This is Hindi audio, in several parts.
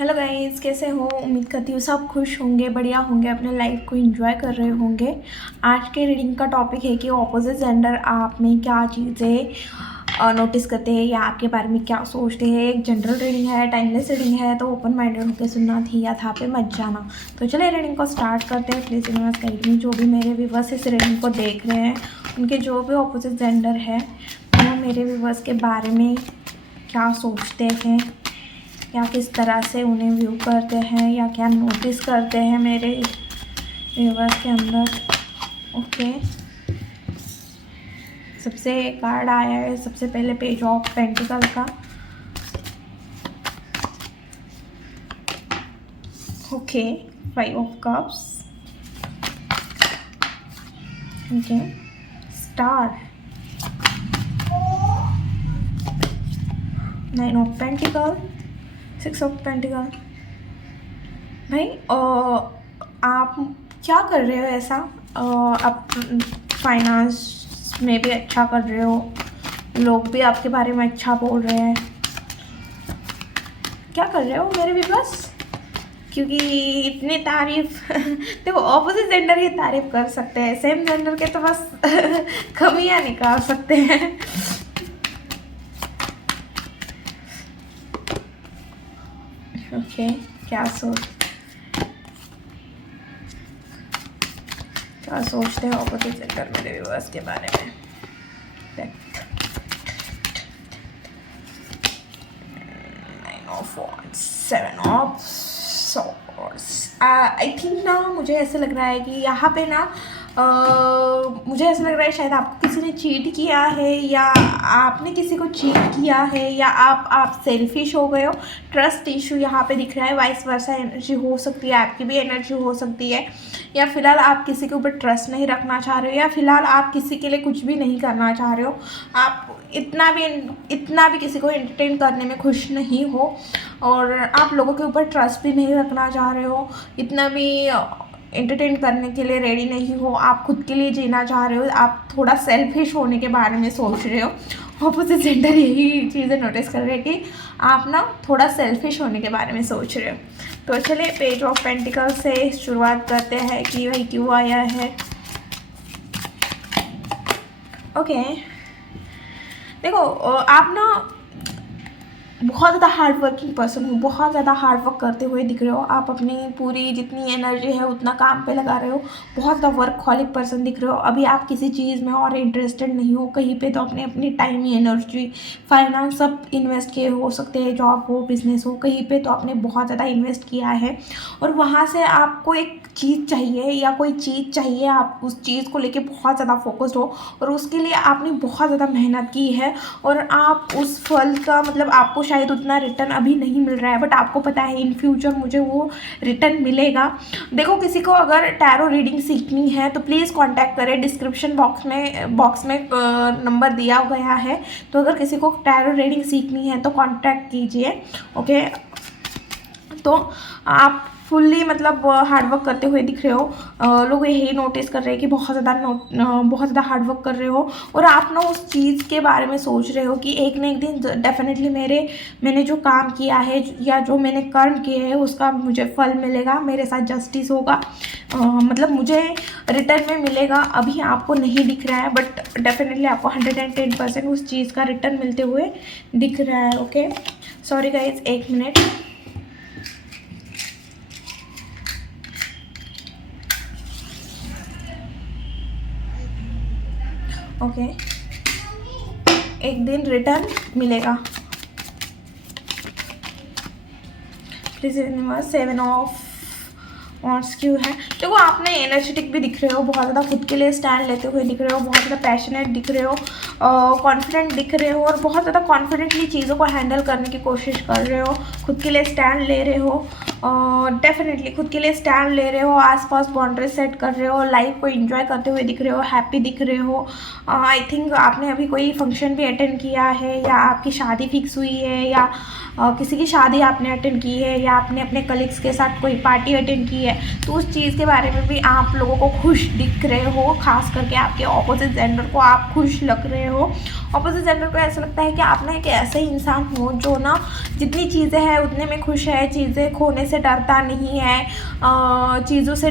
हेलो गाइस, कैसे हो? उम्मीद करती हूँ सब खुश होंगे, बढ़िया होंगे, अपने लाइफ को एंजॉय कर रहे होंगे। आज के रीडिंग का टॉपिक है कि ऑपोजिट जेंडर आप में क्या चीज़ें नोटिस करते हैं या आपके बारे में क्या सोचते हैं। एक जनरल रीडिंग है, टाइमलेस रीडिंग है, तो ओपन माइंडेड होकर सुनना थी या था पे मत जाना। तो चलिए रीडिंग को स्टार्ट करते हैं। प्लीज़ यूनिवर्स गाइड मी, जो भी मेरे व्यूवर्स इस रीडिंग को देख रहे हैं, उनके जो भी ऑपोजिट जेंडर है वो मेरे व्यूवर्स के बारे में क्या सोचते हैं या किस तरह से उन्हें व्यू करते हैं या क्या नोटिस करते हैं मेरे व्यूवर्स के अंदर। ओके, सबसे कार्ड आया है सबसे पहले पेज ऑफ पेंटिकल का। Okay, 5 of cups. Okay, star, 9 of pentacle, 6 of pentacle. भाई आप क्या कर रहे हो ऐसा? आप फाइनेंस में भी अच्छा कर रहे हो, लोग भी आपके बारे में अच्छा बोल रहे हैं। क्या कर रहे हो मेरे भी बस? क्योंकि इतनी तारीफ देखो, ऑपोजिट जेंडर की तारीफ कर सकते हैं, सेम जेंडर के तो बस कमियां निकाल सकते हैं। ओके, क्या सोचते हैं ऑपोजिट जेंडर मेरे व्यूअर्स के बारे में? Nine of wands, 7 of swords. I think ना, मुझे ऐसे लग रहा है कि यहाँ पे ना मुझे ऐसा लग रहा है शायद आपको किसी ने चीट किया है या आपने किसी को चीट किया है या आप सेल्फिश हो गए हो। ट्रस्ट इशू यहाँ पे दिख रहा है, वाइस वर्सा एनर्जी हो सकती है, आपकी भी एनर्जी हो सकती है। या फिलहाल आप किसी के ऊपर ट्रस्ट नहीं रखना चाह रहे हो, या फिलहाल आप किसी के लिए कुछ भी नहीं करना चाह रहे हो। आप इतना भी किसी को एंटरटेन करने में खुश नहीं हो, और आप लोगों के ऊपर ट्रस्ट भी नहीं रखना चाह रहे हो, इतना भी एंटरटेन करने के लिए रेडी नहीं हो। आप खुद के लिए जीना चाह रहे हो, आप थोड़ा सेल्फिश होने के बारे में सोच रहे हो। ऑपोजिट जेंडर यही चीज़ें नोटिस कर रहे हैं कि आप ना थोड़ा सेल्फिश होने के बारे में सोच रहे हो। तो चलिए पेज ऑफ पेंटिकल से शुरुआत करते हैं कि भाई क्यों आया है। ओके, देखो आप ना बहुत ज़्यादा हार्ड वर्किंग पर्सन हो, बहुत ज़्यादा हार्ड वर्क करते हुए दिख रहे हो। आप अपनी पूरी जितनी एनर्जी है उतना काम पे लगा रहे हो, बहुत ज़्यादा वर्कहॉलिक पर्सन दिख रहे हो। अभी आप किसी चीज़ में और इंटरेस्टेड नहीं हो कहीं पे, तो अपने अपनी टाइम, एनर्जी, फाइनेंस सब इन्वेस्ट किए हो सकते हैं। जॉब हो, बिजनेस हो, कहीं पे तो आपने बहुत ज़्यादा इन्वेस्ट किया है, और वहाँ से आपको एक चीज़ चाहिए या कोई चीज़ चाहिए, आप उस चीज़ को लेके बहुत ज़्यादा फोकस्ड हो, और उसके लिए आपने बहुत ज़्यादा मेहनत की है, और आप उस फल का मतलब आपको शायद उतना रिटर्न अभी नहीं मिल रहा है, बट आपको पता है इन फ्यूचर मुझे वो रिटर्न मिलेगा। देखो, किसी को अगर टैरो रीडिंग सीखनी है तो प्लीज़ कांटेक्ट करें, डिस्क्रिप्शन बॉक्स में नंबर दिया गया है। तो अगर किसी को टैरो रीडिंग सीखनी है तो कांटेक्ट कीजिए। ओके, तो आप फुल्ली मतलब हार्ड वर्क करते हुए दिख रहे हो। लोग यही नोटिस कर रहे हैं कि बहुत ज़्यादा हार्ड वर्क कर रहे हो, और आप ना उस चीज़ के बारे में सोच रहे हो कि एक न एक दिन डेफिनेटली मैंने जो काम किया है या जो मैंने कर्म किए हैं उसका मुझे फल मिलेगा, मेरे साथ जस्टिस होगा, मतलब मुझे रिटर्न में मिलेगा। अभी आपको नहीं दिख रहा है, बट डेफिनेटली आपको 110% उस चीज़ का रिटर्न मिलते हुए दिख रहा है। Okay, sorry guys, 1 minute. Okay, एक दिन रिटर्न मिलेगा। प्लीज 7 ऑफ वॉन्ड्स क्यों है? देखो, आपने एनर्जेटिक भी दिख रहे हो, बहुत ज़्यादा खुद के लिए स्टैंड लेते हुए दिख रहे हो, बहुत ज़्यादा पैशनेट दिख रहे हो, कॉन्फिडेंट दिख रहे हो, और बहुत ज़्यादा कॉन्फिडेंटली चीज़ों को हैंडल करने की कोशिश कर रहे हो, खुद के लिए स्टैंड ले रहे हो, डेफिनेटली खुद के लिए स्टैंड ले रहे हो, आसपास बाउंड्रीज सेट कर रहे हो, लाइफ को एंजॉय करते हुए दिख रहे हो, हैप्पी दिख रहे हो। आई थिंक आपने अभी कोई फंक्शन भी अटेंड किया है, या आपकी शादी फिक्स हुई है, या किसी की शादी आपने अटेंड की है, या आपने अपने कलीग्स के साथ कोई पार्टी अटेंड की है, तो उस चीज़ के बारे में भी आप लोगों को खुश दिख रहे हो। खास करके आपके ऑपोजिट जेंडर को आप खुश लग रहे हो। ऑपोजिट जेंडर को ऐसा लगता है कि आप ना एक ऐसे इंसान हो जो ना जितनी चीज़ें हैं उतने में खुश है, चीज़ें खोने से डरता नहीं है, चीज़ों से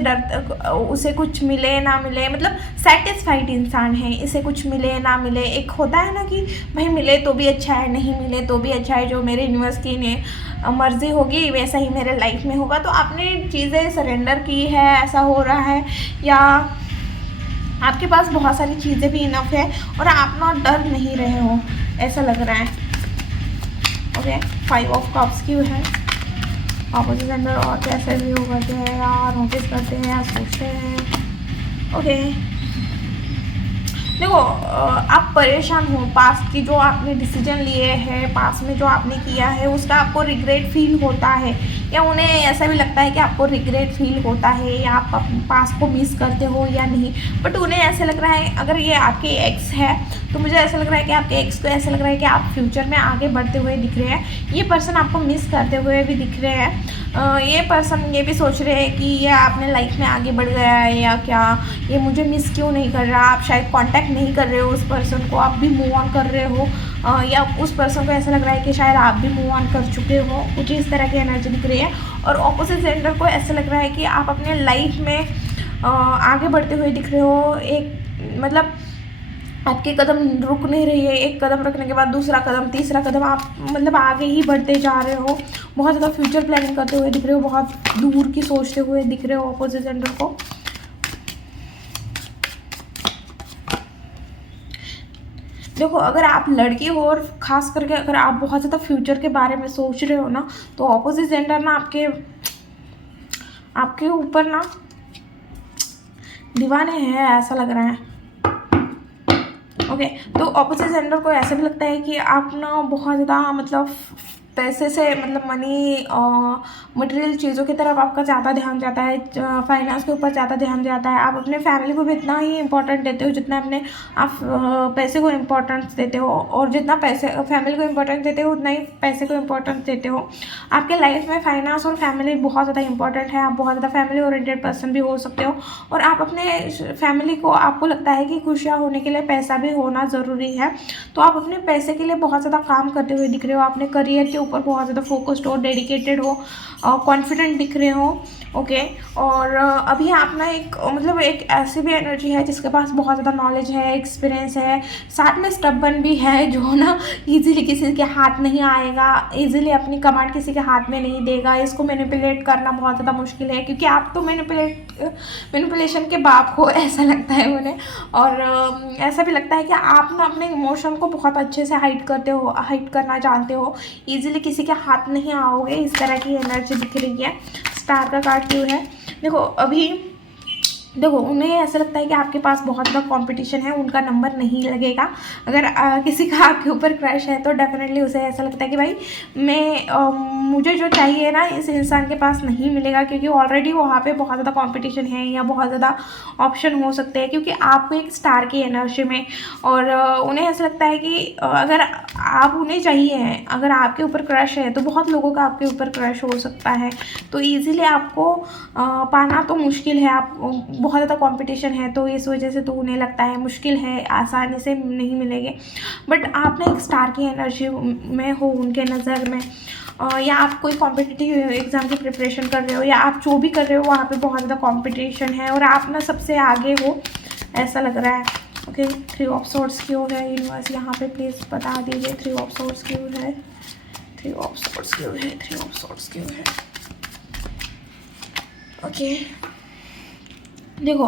उसे कुछ मिले ना मिले मतलब सेटिस्फाइड इंसान है, इसे कुछ मिले ना मिले। एक होता है ना कि भाई मिले तो भी अच्छा है, नहीं मिले तो भी अच्छा है, जो मेरे यूनिवर्स की ने मर्ज़ी होगी वैसा ही मेरे लाइफ में होगा। तो आपने चीज़ें सरेंडर की है, ऐसा हो रहा है, या आपके पास बहुत सारी चीज़ें भी इनफ है और आप ना डर नहीं रहे हो, ऐसा लग रहा है। ओके, 5 ऑफ कप्स क्यों है? ऑपोजिट जेंडर और कैसे व्यू करते हैं या नोटिस करते हैं या सोचते हैं? ओके, देखो आप परेशान हो, पास्ट की जो आपने डिसीजन लिए हैं, पास्ट में जो आपने किया है उसका आपको रिग्रेट फील होता है, या उन्हें ऐसा भी लगता है कि आपको रिग्रेट फील होता है, या आप पास्ट को मिस करते हो या नहीं। बट उन्हें ऐसे लग रहा है, अगर ये आपके एक्स है तो मुझे ऐसा लग रहा है कि आपके एक्स को ऐसा लग रहा है कि आप फ्यूचर में आगे बढ़ते हुए दिख रहे हैं। ये पर्सन आपको मिस करते हुए भी दिख रहे हैं। ये पर्सन ये भी सोच रहे हैं कि ये आपने लाइफ में आगे बढ़ गया है या क्या, ये मुझे मिस क्यों नहीं कर रहा। आप शायद कांटेक्ट नहीं कर रहे हो उस पर्सन को, आप भी मूव ऑन कर रहे हो, या उस पर्सन को ऐसा लग रहा है कि शायद आप भी मूव ऑन कर चुके हो। कुछ इस तरह की एनर्जी दिख रही है। और ऑपोजिट जेंडर को ऐसा लग रहा है कि आप अपने लाइफ में आगे बढ़ते हुए दिख रहे हो। एक मतलब आपके कदम रुक नहीं रही है, एक कदम रखने के बाद दूसरा कदम, तीसरा कदम, आप मतलब आगे ही बढ़ते जा रहे हो। बहुत ज़्यादा फ्यूचर प्लानिंग करते हुए दिख रहे हो, बहुत दूर की सोचते हुए दिख रहे हो ऑपोजिट जेंडर को। देखो अगर आप लड़की हो और ख़ास करके अगर आप बहुत ज़्यादा फ्यूचर के बारे में सोच रहे हो ना, तो ऑपोजिट जेंडर ना आपके ऊपर ना दीवाने हैं, ऐसा लग रहा है। ओके, तो ऑपोजिट जेंडर को ऐसा भी लगता है कि आप ना बहुत ज़्यादा मतलब पैसे से मतलब मनी मटेरियल चीज़ों की तरफ आपका ज़्यादा ध्यान जाता है, फाइनेंस के ऊपर ज़्यादा ध्यान जाता है। आप अपने फैमिली को भी इतना ही इम्पोर्टेंट देते हो जितना अपने आप पैसे को इम्पोर्टेंस देते हो, और जितना पैसे फैमिली को इम्पोर्टेंस देते हो उतना ही पैसे को इम्पोर्टेंस देते हो। आपके लाइफ में फाइनेंस और फैमिली बहुत ज़्यादा इंपॉर्टेंट है। आप बहुत ज़्यादा फैमिली ओरिएंटेड पर्सन भी हो सकते हो, और आप अपने फैमिली को, आपको लगता है कि खुशियाँ होने के लिए पैसा भी होना ज़रूरी है, तो आप अपने पैसे के लिए बहुत ज़्यादा काम करते हुए दिख रहे हो। अपने करियर के ऊपर बहुत ज़्यादा फोकस्ड हो, डेडिकेटेड हो, कॉन्फिडेंट दिख रहे हो। ओके, और अभी आप ना मतलब एक ऐसी भी एनर्जी है जिसके पास बहुत ज़्यादा नॉलेज है, एक्सपीरियंस है, साथ में स्टबन भी है, जो ना इजीली किसी के हाथ नहीं आएगा, इजीली अपनी कमांड किसी के हाथ में नहीं देगा। इसको मैनिपुलेट करना बहुत ज़्यादा मुश्किल है, क्योंकि आप तो मैनिपुलेशन के बाप हो, ऐसा लगता है उन्हें। और ऐसा भी लगता है कि आप ना अपने इमोशन को बहुत अच्छे से हाइड करना जानते हो, ईजिली किसी के हाथ नहीं आओगे, इस तरह की एनर्जी दिख रही है। स्टार का कार्ड क्यों है? देखो उन्हें ऐसा लगता है कि आपके पास बहुत ज़्यादा कंपटीशन है, उनका नंबर नहीं लगेगा। अगर किसी का आपके ऊपर क्रश है तो डेफिनेटली उसे ऐसा लगता है कि भाई मुझे जो चाहिए ना इस इंसान के पास नहीं मिलेगा, क्योंकि ऑलरेडी वहाँ पे बहुत ज़्यादा कंपटीशन है या बहुत ज़्यादा ऑप्शन हो सकते हैं, क्योंकि आपको एक स्टार की एनर्जी में। और उन्हें ऐसा लगता है कि अगर आप उन्हें चाहिए हैं, अगर आपके ऊपर क्रश है तो बहुत लोगों का आपके ऊपर क्रश हो सकता है, तो ईज़िली आपको पाना तो मुश्किल है। आप बहुत ज़्यादा कंपटीशन है, तो इस वजह से तो उन्हें लगता है मुश्किल है, आसानी से नहीं मिलेंगे। बट आप ना एक स्टार की एनर्जी में हो उनके नज़र में, या आप कोई कॉम्पिटिटिव एग्ज़ाम की प्रिपरेशन कर रहे हो, या आप जो भी कर रहे हो वहाँ पे बहुत ज़्यादा कंपटीशन है और आप ना सबसे आगे हो, ऐसा लग रहा है। ओके, 3 ऑफ सोर्ड्स क्यों है यूनिवर्स यहाँ पे, प्लीज़ बता दीजिए। 3 ऑफ सोर्ड्स क्यों है? 3 ऑफ सोर्ड्स क्यों है? 3 ऑफ सोर्ड्स क्यों है? ओके, देखो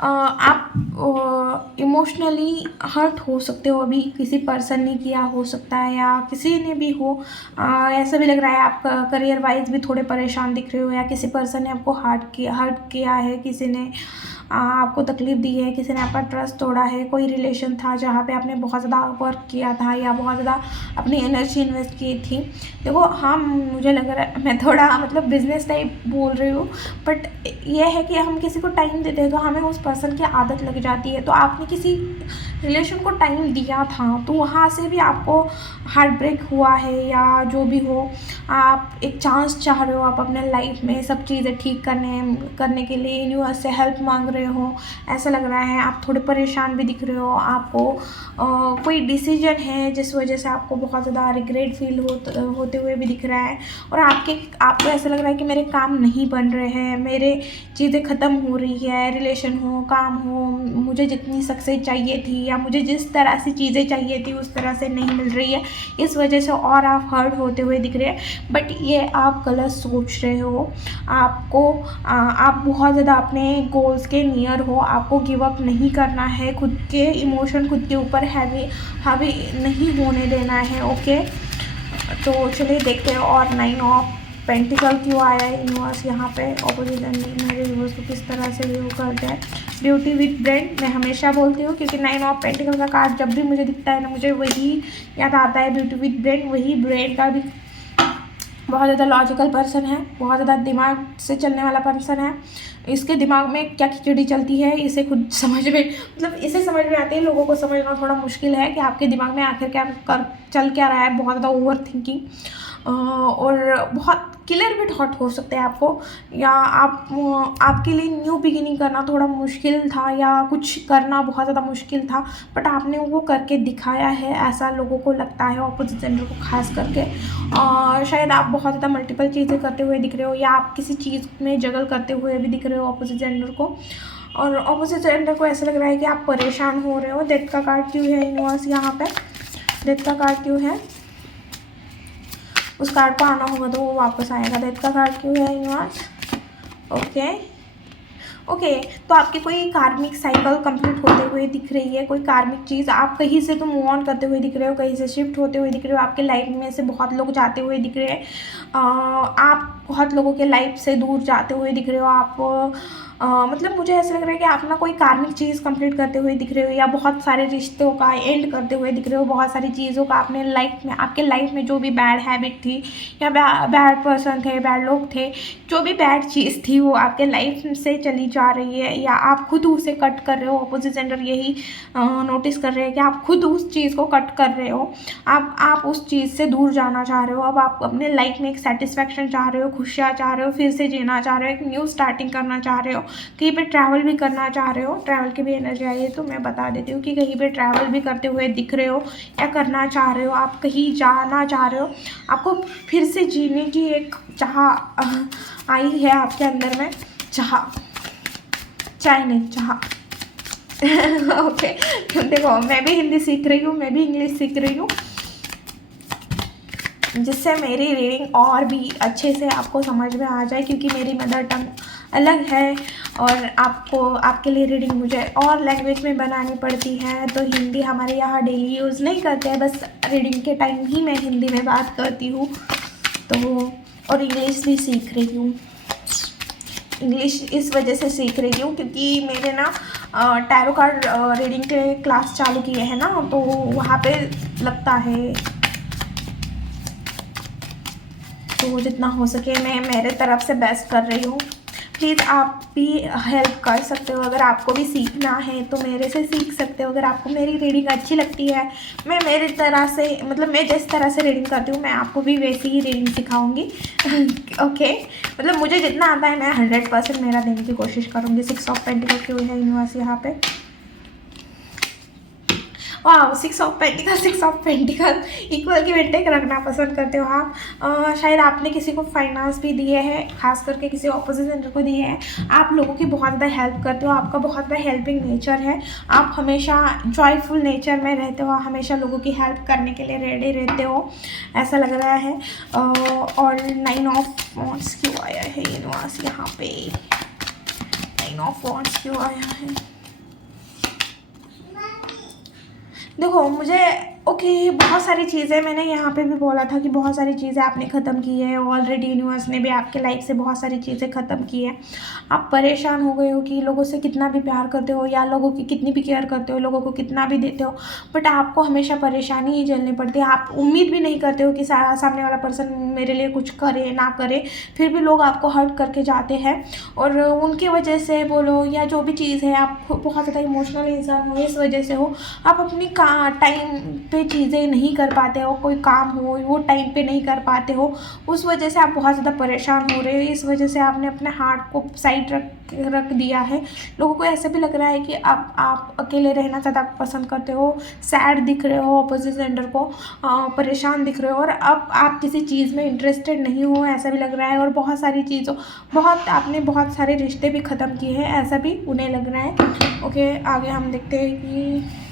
आप इमोशनली हर्ट हो सकते हो, अभी किसी पर्सन ने किया हो सकता है या किसी ने भी हो। ऐसा भी लग रहा है आप करियर वाइज भी थोड़े परेशान दिख रहे हो, या किसी पर्सन ने आपको हर्ट किया है, किसी ने आपको तकलीफ़ दी है, किसी ने आपका ट्रस्ट तोड़ा है। कोई रिलेशन था जहाँ पे आपने बहुत ज़्यादा वर्क किया था या बहुत ज़्यादा अपनी एनर्जी इन्वेस्ट की थी। देखो हाँ, मुझे लग रहा है मैं थोड़ा मतलब बिजनेस टाइप बोल रही हूँ, बट ये है कि हम किसी को टाइम देते हैं तो हमें उस पर्सन की आदत लग जाती है। तो आपने रिलेशन को टाइम दिया था, तो वहाँ से भी आपको हार्ट ब्रेक हुआ है या जो भी हो, आप एक चांस चाह रहे हो, आप अपने लाइफ में सब चीज़ें ठीक करने के लिए यूनिवर्स से हेल्प मांग रहे हो, ऐसा लग रहा है। आप थोड़े परेशान भी दिख रहे हो, आपको कोई डिसीजन है जिस वजह से आपको बहुत ज़्यादा रिग्रेट फील होते हुए भी दिख रहा है, और आपको ऐसा लग रहा है कि मेरे काम नहीं बन रहे हैं, मेरे चीज़ें ख़त्म हो रही है, रिलेशन हो, काम हो, मुझे जितनी सक्सेस चाहिए थी या मुझे जिस तरह से चीज़ें चाहिए थी उस तरह से नहीं मिल रही है, इस वजह से और आप हर्ट होते हुए दिख रहे हैं। बट ये आप गलत सोच रहे हो। आप बहुत ज़्यादा अपने गोल्स के नियर हो, आपको गिव अप नहीं करना है, खुद के इमोशन खुद के ऊपर हावी नहीं होने देना है। ओके, तो चलिए देखते हैं और 9 ऑफ पेंटिकल क्यों आया है यूनिवर्स यहाँ पे ऑपोजिट एंगल मेरे यूनिवर्स को किस तरह से व्यू करते हैं। ब्यूटी विद ब्रेन मैं हमेशा बोलती हूँ, क्योंकि 9 ऑफ पेंटिकल का कार्ड जब भी मुझे दिखता है ना, मुझे वही याद आता है, ब्यूटी विद ब्रेन। वही ब्रेन का भी बहुत ज़्यादा लॉजिकल पर्सन है, बहुत ज़्यादा दिमाग से चलने वाला पर्सन है। इसके दिमाग में क्या खिचड़ी चलती है इसे खुद समझ में, मतलब इसे समझ में आती है, लोगों को समझना थोड़ा मुश्किल है कि आपके दिमाग में आखिर चल क्या रहा है। बहुत ज़्यादा ओवर थिंकिंग और बहुत किलर भी थॉट हो सकते हैं आपको, या आपके लिए न्यू बिगिनिंग करना थोड़ा मुश्किल था, या कुछ करना बहुत ज़्यादा मुश्किल था, बट आपने वो करके दिखाया है, ऐसा लोगों को लगता है ऑपोजिट जेंडर को खास करके। और शायद आप बहुत ज़्यादा मल्टीपल चीज़ें करते हुए दिख रहे हो, या आप किसी चीज़ में जगल करते हुए भी दिख रहे हो ऑपोजिट जेंडर को, और ऑपोजिट जेंडर को ऐसा लग रहा है कि आप परेशान हो रहे हो। डेथ का कार्ड क्यों है यूनिवर्स यहाँ पे? डेथ का कार्ड क्यों है? उस कार्ड को आना होगा तो वो वापस आएगा। डेथ का कार्ड क्यों है यूनिवर्स? ओके, तो आपकी कोई कार्मिक साइकिल कंप्लीट होते हुए दिख रही है, कोई कार्मिक चीज़ आप कहीं से तो मूव ऑन करते हुए दिख रहे हो, कहीं से शिफ्ट होते हुए दिख रहे हो, आपके लाइफ में से बहुत लोग जाते हुए दिख रहे हैं, आप बहुत लोगों के लाइफ से दूर जाते हुए दिख रहे हो। आप मतलब मुझे ऐसा लग रहा है कि आप ना कोई कार्मिक चीज़ कंप्लीट करते हुए दिख रहे हो, या बहुत सारे रिश्तों का एंड करते हुए दिख रहे हो, बहुत सारी चीज़ों का आपने लाइफ में, आपके लाइफ में जो भी बैड हैबिट थी, या बैड पर्सन थे, बैड लोग थे, जो भी बैड चीज़ थी वो आपके लाइफ से चली जा रही है, या आप खुद उसे कट कर रहे हो। अपोजिट जेंडर यही नोटिस कर रहे हैं कि आप खुद उस चीज़ को कट कर रहे हो, आप उस चीज़ से दूर जाना चाह रहे हो। अब आप अपने लाइफ में एक सेटिस्फैक्शन चाह रहे हो, खुशियाँ चाह रहे हो, फिर से जीना चाह रहे हो, एक न्यू स्टार्टिंग करना चाह रहे हो, कहीं पे ट्रैवल भी करना चाह रहे हो। ट्रैवल की भी एनर्जी आई है, तो मैं बता देती हूँ कि कहीं पे ट्रैवल भी करते हुए दिख रहे हो, या करना चाह रहे हो, आप कहीं जाना चाह रहे हो, आपको फिर से जीने की एक चाह आई है आपके अंदर में। चाय नहीं, चाह। ओके, देखो मैं भी हिंदी सीख रही हूँ, मैं भी इंग्लिश सीख रही हूँ, जिससे मेरी रीडिंग और भी अच्छे से आपको समझ में आ जाए, क्योंकि मेरी मदर टंग अलग है और आपके लिए रीडिंग मुझे और लैंग्वेज में बनानी पड़ती है। तो हिंदी हमारे यहाँ डेली यूज़ नहीं करते हैं, बस रीडिंग के टाइम ही मैं हिंदी में बात करती हूँ। तो और इंग्लिश भी सीख रही हूँ। इंग्लिश इस वजह से सीख रही हूँ क्योंकि मेरे ना टैरो कार्ड रीडिंग के क्लास चालू किए हैं ना, तो वहाँ पे लगता है, तो जितना हो सके मैं मेरे तरफ से बेस्ट कर रही हूँ। प्लीज़ आप भी हेल्प कर सकते हो, अगर आपको भी सीखना है तो मेरे से सीख सकते हो। अगर आपको मेरी रीडिंग अच्छी लगती है, मैं मेरी तरह से, मतलब मैं जिस तरह से रीडिंग करती हूँ मैं आपको भी वैसी ही रीडिंग सिखाऊंगी। ओके, मतलब मुझे जितना आता है मैं 100% मेरा देने की कोशिश करूँगी। 6 ऑफ पेंटिकल क्यों है यूनिवर्स यहाँ पे? वाह, 6 ऑफ पेंटिकल इक्वल की मेंटेन रखना पसंद करते हो आप। शायद आपने किसी को फाइनेंस भी दिए हैं, खास करके किसी ऑपोजिट जेंडर को दिए हैं। आप लोगों की बहुत ज़्यादा हेल्प करते हो, आपका बहुत ज़्यादा हेल्पिंग नेचर है, आप हमेशा जॉयफुल नेचर में रहते हो, हमेशा लोगों की हेल्प करने के लिए रेडी रहते हो, ऐसा लग रहा है। और 9 ऑफ वॉन्ड्स क्यों आया है यूनिवर्स यहाँ पे? 9 ऑफ वॉन्ड्स क्यों आया है? देखो मुझे ओके, बहुत सारी चीज़ें मैंने यहाँ पे भी बोला था कि बहुत सारी चीज़ें आपने ख़त्म की है। ऑलरेडी यूनिवर्स ने भी आपके लाइफ से बहुत सारी चीज़ें ख़त्म की है। आप परेशान हो गए हो कि लोगों से कितना भी प्यार करते हो या लोगों की कितनी भी केयर करते हो, लोगों को कितना भी देते हो, बट आपको हमेशा परेशानी ही झेलनी पड़ती है। आप उम्मीद भी नहीं करते हो कि सामने वाला पर्सन मेरे लिए कुछ करे ना करे, फिर भी लोग आपको हर्ट करके जाते हैं और उनकी वजह से बोलो या जो भी चीज़ है, आप बहुत ज़्यादा इमोशनल इंसान हो, इस वजह से हो। आप अपनी टाइम पे चीज़ें नहीं कर पाते हो, कोई काम हो वो टाइम पे नहीं कर पाते हो, उस वजह से आप बहुत ज़्यादा परेशान हो रहे हो। इस वजह से आपने अपने हार्ट को साइड रख दिया है। लोगों को ऐसे भी लग रहा है कि आप अकेले रहना ज़्यादा पसंद करते हो, सैड दिख रहे हो ऑपोजिट जेंडर को, परेशान दिख रहे हो और अब आप किसी चीज़ में इंटरेस्टेड नहीं हो, ऐसा भी लग रहा है। और बहुत सारी चीज़ों आपने बहुत सारे रिश्ते भी ख़त्म किए हैं, ऐसा भी उन्हें लग रहा है। ओके, आगे हम देखते हैं कि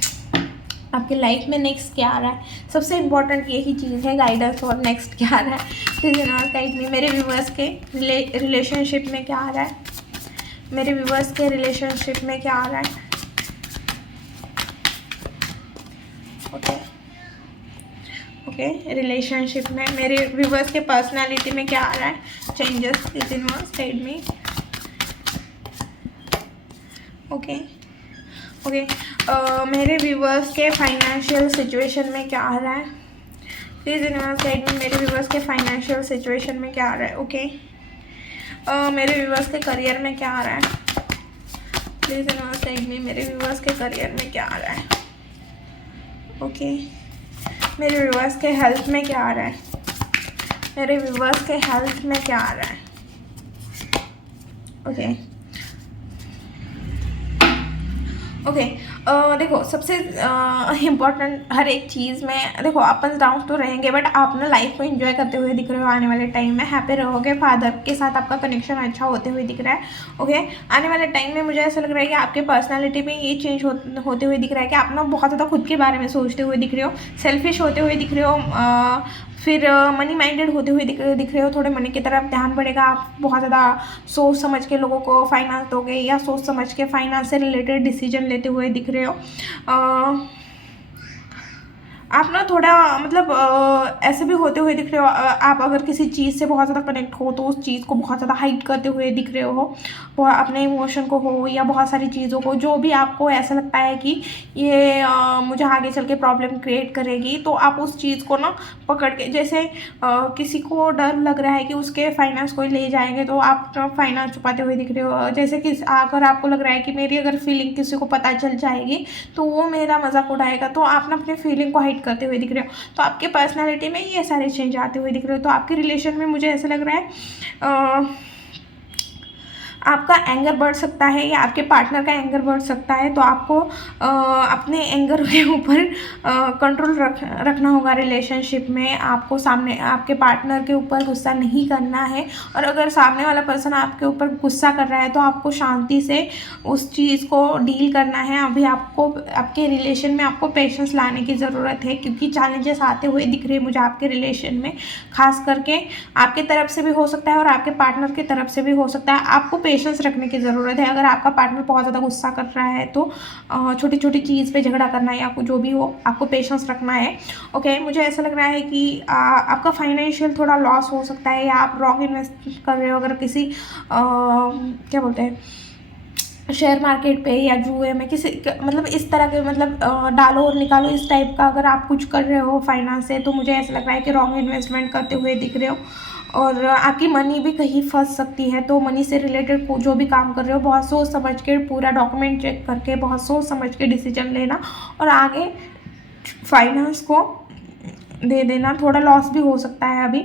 आपकी लाइफ में नेक्स्ट क्या आ रहा है। सबसे इम्पोर्टेंट यही चीज़ है, गाइडेंस, और नेक्स्ट क्या आ रहा है। Please universe guide me. मेरे व्यूअर्स के रिलेशनशिप में क्या आ रहा है, मेरे व्यूअर्स के रिलेशनशिप में क्या आ रहा है। ओके, रिलेशनशिप में मेरे व्यूअर्स के पर्सनालिटी में क्या आ रहा है, changes. Please universe guide me. Okay, मेरे व्यूवर्स के फाइनेंशियल सिचुएशन में क्या आ रहा है। Please universe guide me. मेरे व्यूवर्स के फाइनेंशियल सिचुएशन में क्या आ रहा है। ओके, मेरे व्यूवर्स के करियर में क्या आ रहा है। Please universe guide me. मेरे व्यूवर्स के करियर में क्या आ रहा है। ओके, मेरे व्यूवर्स के हेल्थ में क्या आ रहा है। मेरे व्यूवर्स के हेल्थ में क्या आ रहा है। ओके, देखो, सबसे इम्पॉर्टेंट हर एक चीज़ में देखो अप एंड डाउन तो रहेंगे, बट आप ना लाइफ को एंजॉय करते हुए दिख रहे हो। आने वाले टाइम में हैप्पी रहोगे, फादर के साथ आपका कनेक्शन अच्छा होते हुए दिख रहा है। ओके, आने वाले टाइम में मुझे ऐसा लग रहा है कि आपके पर्सनालिटी में ये चेंज होते हुए दिख रहा है कि आप ना बहुत ज़्यादा खुद के बारे में सोचते हुए दिख रहे हो, सेल्फिश होते हुए दिख रहे हो, फिर मनी माइंडेड होते हुए दिख रहे हो। थोड़े मनी की तरफ ध्यान बढ़ेगा। आप बहुत ज़्यादा सोच समझ के लोगों को फाइनेंस दोगे या सोच समझ के फाइनेंस से रिलेटेड डिसीजन लेते हुए दिख रहे हो। आप ना थोड़ा मतलब ऐसे भी होते हुए दिख रहे हो। आप अगर किसी चीज़ से बहुत ज़्यादा कनेक्ट हो तो उस चीज़ को बहुत ज़्यादा हाइड करते हुए दिख रहे हो, अपने इमोशन को हो या बहुत सारी चीज़ों को, जो भी आपको ऐसा लगता है कि ये मुझे आगे चल के प्रॉब्लम क्रिएट करेगी, तो आप उस चीज़ को ना पकड़ के, जैसे किसी को डर लग रहा है कि उसके फाइनेंस कोई ले जाएंगे, तो आप फाइनेंस छुपाते हुए दिख रहे हो। जैसे कि अगर आपको लग रहा है कि मेरी अगर फीलिंग किसी को पता चल जाएगी तो वो मेरा मजाक उड़ाएगा, तो आप ना अपने फीलिंग को हाइड करते हुए दिख रहे हो। तो आपके पर्सनालिटी में ये सारे चेंज आते हुए दिख रहे हो। तो आपके रिलेशन में मुझे ऐसा लग रहा है आपका एंगर बढ़ सकता है या आपके पार्टनर का एंगर बढ़ सकता है, तो आपको अपने एंगर के ऊपर कंट्रोल रखना होगा। रिलेशनशिप में आपको सामने आपके पार्टनर के ऊपर गुस्सा नहीं करना है, और अगर सामने वाला पर्सन आपके ऊपर गुस्सा कर रहा है तो आपको शांति से उस चीज़ को डील करना है। अभी आपको आपके रिलेशन में आपको पेशेंस लाने की ज़रूरत है, क्योंकि चैलेंजेस आते हुए दिख रहे हैं मुझे आपके रिलेशन में। खास करके आपके तरफ से भी हो सकता है और आपके पार्टनर की तरफ से भी हो सकता है। आपको पेशेंस रखने की ज़रूरत है। अगर आपका पार्टनर बहुत ज़्यादा गुस्सा कर रहा है तो छोटी छोटी चीज़ पे झगड़ा करना है, आपको जो भी हो आपको पेशेंस रखना है। ओके, मुझे ऐसा लग रहा है कि आपका फाइनेंशियल थोड़ा लॉस हो सकता है, या आप रॉन्ग इन्वेस्ट कर रहे हो। अगर किसी क्या बोलते हैं, शेयर मार्केट पे या जुए में किसी मतलब इस तरह के मतलब डालो और निकालो इस टाइप का अगर आप कुछ कर रहे हो फाइनेंस से, तो मुझे ऐसा लग रहा है कि रॉन्ग इन्वेस्टमेंट करते हुए दिख रहे हो, और आपकी मनी भी कहीं फंस सकती है। तो मनी से रिलेटेड जो भी काम कर रहे हो, बहुत सोच समझ के, पूरा डॉक्यूमेंट चेक करके, बहुत सोच समझ के डिसीजन लेना, और आगे फाइनेंस को दे देना। थोड़ा लॉस भी हो सकता है अभी।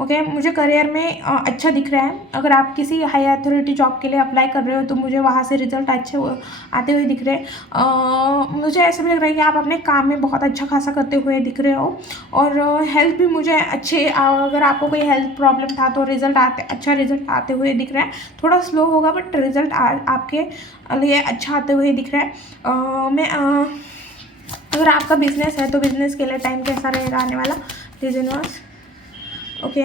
ओके, मुझे करियर में अच्छा दिख रहा है। अगर आप किसी हाई अथॉरिटी जॉब के लिए अप्लाई कर रहे हो तो मुझे वहाँ से रिजल्ट अच्छे आते हुए दिख रहे हैं। मुझे ऐसा भी लग रहा है कि आप अपने काम में बहुत अच्छा खासा करते हुए दिख रहे हो, और हेल्थ भी मुझे अच्छे, अगर आपको कोई हेल्थ प्रॉब्लम था तो अच्छा रिजल्ट आते हुए दिख रहा है। थोड़ा स्लो होगा बट रिजल्ट आपके लिए अच्छा आते हुए दिख रहा है। अगर आपका बिजनेस है तो बिजनेस के लिए टाइम कैसा रहेगा आने वाला, प्लीज यूनिवर्स। ओके,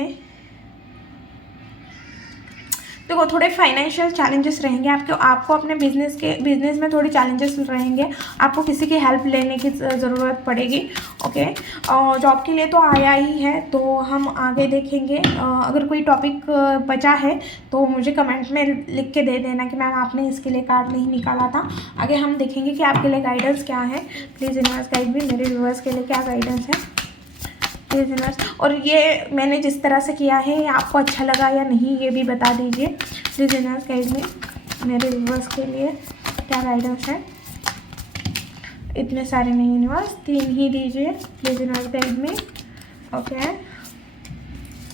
देखो थोड़े फाइनेंशियल चैलेंजेस रहेंगे आपको अपने बिजनेस में थोड़ी चैलेंजेस रहेंगे, आपको किसी की हेल्प लेने की ज़रूरत पड़ेगी। ओके, जॉब के लिए तो आया ही है, तो हम आगे देखेंगे। अगर कोई टॉपिक बचा है तो मुझे कमेंट में लिख के दे देना कि मैम आपने इसके लिए कार्ड नहीं निकाला था। आगे हम देखेंगे कि आपके लिए गाइडेंस क्या है। प्लीज़ यूनिवर्स गाइड भी, मेरे व्यूअर्स के लिए क्या गाइडेंस है प्लीज़ यूनिवर्स। और ये मैंने जिस तरह से किया है आपको अच्छा लगा या नहीं ये भी बता दीजिए। प्लीज़ यूनिवर्स गाइड में मेरे व्यूअर्स के लिए क्या गाइडेंस है। इतने सारे नहीं यूनिवर्स, 3 ही दीजिए प्लीज़ यूनिवर्स गाइड में। ओके,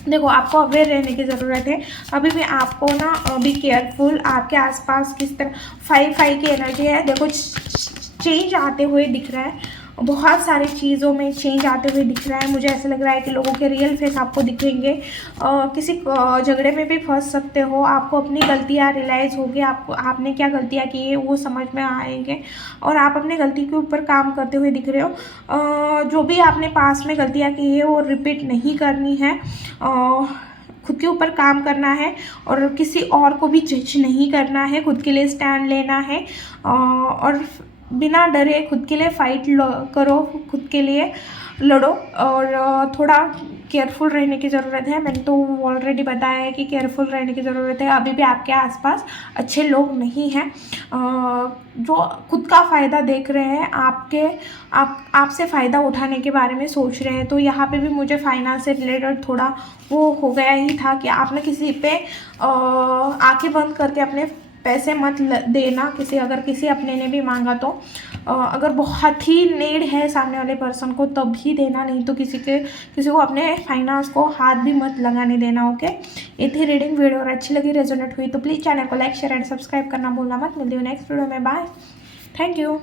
देखो आपको अवेयर रहने की ज़रूरत है। अभी भी आपको ना बी केयरफुल, आपके आसपास किस तरह 5 की एनर्जी है। देखो चेंज आते हुए दिख रहा है, बहुत सारी चीज़ों में चेंज आते हुए दिख रहा है। मुझे ऐसा लग रहा है कि लोगों के रियल फेस आपको दिखेंगे। किसी झगड़े में भी फंस सकते हो, आपको अपनी गलतियाँ रियलाइज़ होगी, आपने क्या गलतियाँ की है वो समझ में आएंगे और आप अपनी गलती के ऊपर काम करते हुए दिख रहे हो। जो भी आपने पास में गलतियाँ की है वो रिपीट नहीं करनी है। खुद के ऊपर काम करना है और किसी और को भी जज नहीं करना है, खुद के लिए स्टैंड लेना है और बिना डरे खुद के लिए फाइट करो, खुद के लिए लड़ो और थोड़ा केयरफुल रहने की ज़रूरत है। मैंने तो ऑलरेडी बताया है कि केयरफुल रहने की ज़रूरत है। अभी भी आपके आसपास अच्छे लोग नहीं हैं जो खुद का फ़ायदा देख रहे हैं, आपसे फ़ायदा उठाने के बारे में सोच रहे हैं। तो यहाँ पे भी मुझे फाइनेंस से रिलेटेड थोड़ा वो हो गया ही था कि आपने किसी पे आंखें बंद करके अपने पैसे मत देना। अगर किसी अपने ने भी मांगा तो अगर बहुत ही नीड है सामने वाले पर्सन को तब ही देना, नहीं तो किसी को अपने फाइनेंस को हाथ भी मत लगाने देना। ओके, ये थी रीडिंग। वीडियो अगर अच्छी लगी, रेजोनेट हुई तो प्लीज़ चैनल को लाइक शेयर एंड सब्सक्राइब करना भूलना मत। मिलती हूँ नेक्स्ट वीडियो में। Bye, thank you.